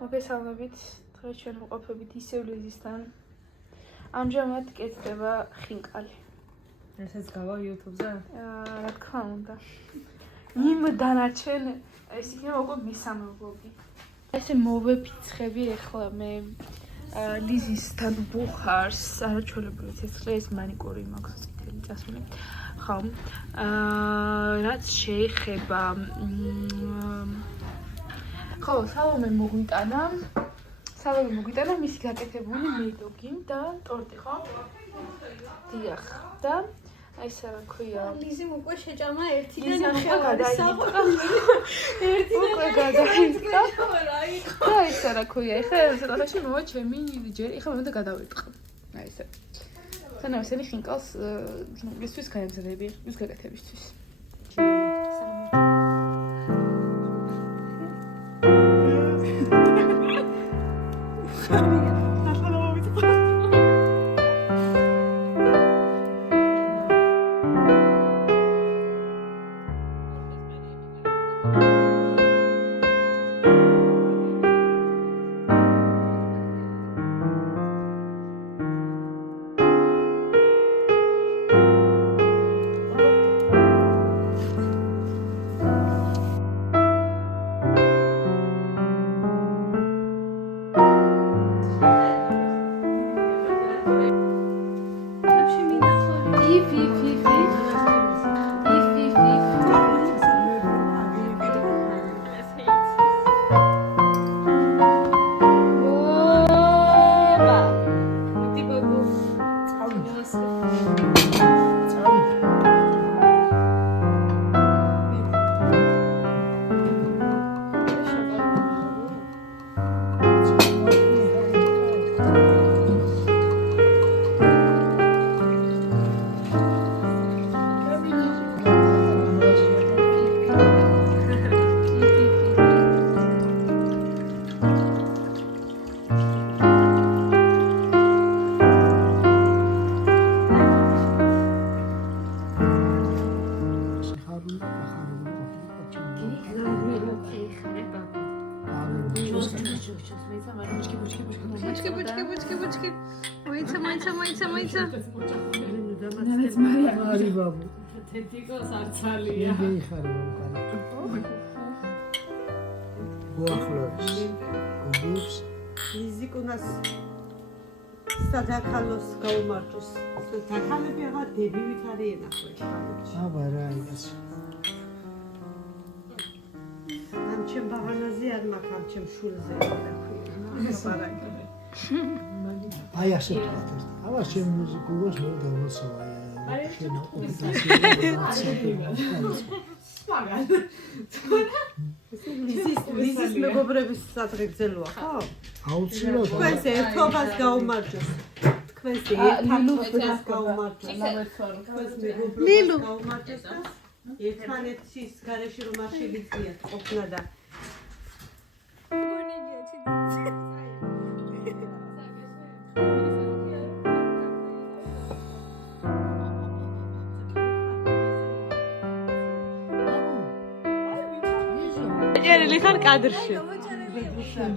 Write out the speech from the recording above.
მოგესალმებით, დღეს ჩვენ ვყოფებით ისევ ლიზისთან. ამჟამად კეთდება ხინკალი. ესეც გავა YouTube-ზე? რა თქმა უნდა. იმ დანარჩენ ეს იქნება უკვე მესამე ვლოგი. ესე მოვეფიცხები ახლა მე ლიზისთან ბუხარს, არაჩვეულებრივი ცეცხლი, ეს მანიკური მაქვს წითელი წასული. ხო. რაც შეეხება ხო, სალომე მოგვიტანა მისი გაკეთებული მეიდოგი და ტორტი, ხო? დიახ. და ეს რა ქვია? ლიზიმ უკვე შეჭამა ერთიდან ლიზიმ უკვე გადაიწყო. უკვე გადაიწყო. და ეს რა ქვია? ეხლა ცოტათში მოვა ჩემი ჯერი, ეხლა მე უნდა გადავიტყო. აი ესე. სანამ ესენი ხინკალს ისთვის გაემზადები, ის გაკეთებისთვის. Მოიცა. ნაიც მარი ბაბუ. თეთრიკოს არცალია. გოახლოეს. გუბს. ლიზიკუნას სადაქალოს გაუმარჯოს. დაქალები აღარ დებივით არიან ახლა ხალხში. აბა რა ის. ამ ჩემ ბაღანაზე არ მაქვს ამ ჩემ შულზე რა ქვია. პარაკი. აი ასე ვთქვათ. აბა ჩემ მუსიკურს მე დავაცვა. შენ ლიზის მეგობრების სადღეგრძელოა, ხო? აუცილებლად. თქვენს ერთობას გაუმარჯოს. თქვენს ერთობას გაუმარჯოს. თქვენს მეგობრობას გაუმარჯოს და ერთმანეთის გარეშე რომ არ შეგიძლიათ ყოფნა და წერილი ხარ კადრში. შენ